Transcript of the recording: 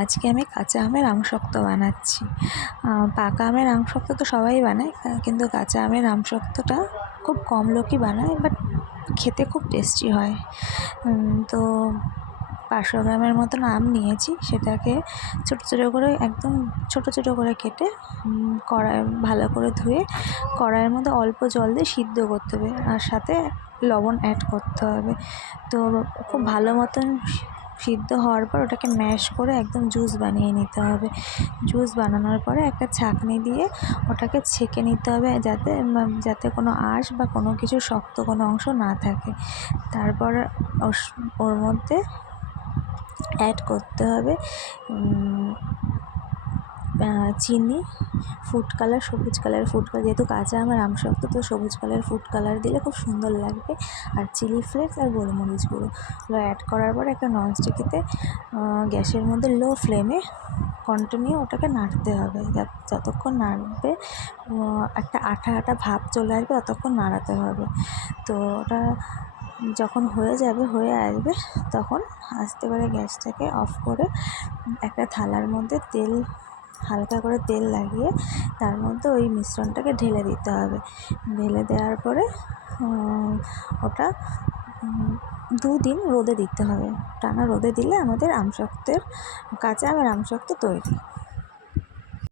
আজকে আমি কাঁচা আমের আমসত্ত্ব বানাচ্ছি। পাকা আমের আমসত্ত্ব তো সবাই বানায় কিন্তু কাঁচা আমের আমসত্ত্বটা খুব কম লোকই বানায় বাট খেতে খুব টেস্টি হয়। তো পাঁচশো গ্রামের মতন আম নিয়েছি, সেটাকে ছোটো ছোটো করে একদম ছোটো ছোটো করে কেটে কড়াই, ভালো করে ধুয়ে কড়াইয়ের মধ্যে অল্প জল দিয়ে সিদ্ধ করতে হবে, আর সাথে লবণ অ্যাড করতে হবে। তো খুব ভালো মতন সিদ্ধ হওয়ার পর ওটাকে ম্যাশ করে একদম জুস বানিয়ে নিতে হবে। জুস বানানোর পরে একটা ছাঁকনি দিয়ে ওটাকে ছেঁকে নিতে হবে যাতে যাতে কোনো আঁশ বা কোনো কিছু শক্ত কোনো অংশ না থাকে। তারপর ওর মধ্যে অ্যাড করতে হবে চিনি ফুড কালার সবুজ কালারের ফুড কালার যেহেতু কাঁচা আমার, আম আমসত্ত্ব তো সবুজ কালার ফুড কালার দিলে খুব সুন্দর লাগবে। আর চিলি ফ্লেক্স আর গোলমরিচ গুঁড়ো। এগুলো অ্যাড করার পর একটা ননস্টিকিতে গ্যাসের মধ্যে লো ফ্লেমে কন্টিনিউ ওটাকে নাড়তে হবে। যতক্ষণ নাড়বে একটা আঠা আঠা ভাব চলে আসবে, ততক্ষণ নাড়াতে হবে। তো ওটা যখন হয়ে যাবে, হয়ে আসবে, তখন আস্তে করে গ্যাসটাকে অফ করে একটা থালার মধ্যে তেল হালকা করে তেল লাগিয়ে তার মধ্যে ওই মিশ্রণটাকে ঢেলে দিতে হবে। ঢেলে দেওয়ার পরে ওটা দুদিন রোদে দিতে হবে। টানা রোদে দিলে আমাদের আমশক্তের, কাঁচা আমের আমশক্ত তৈরি।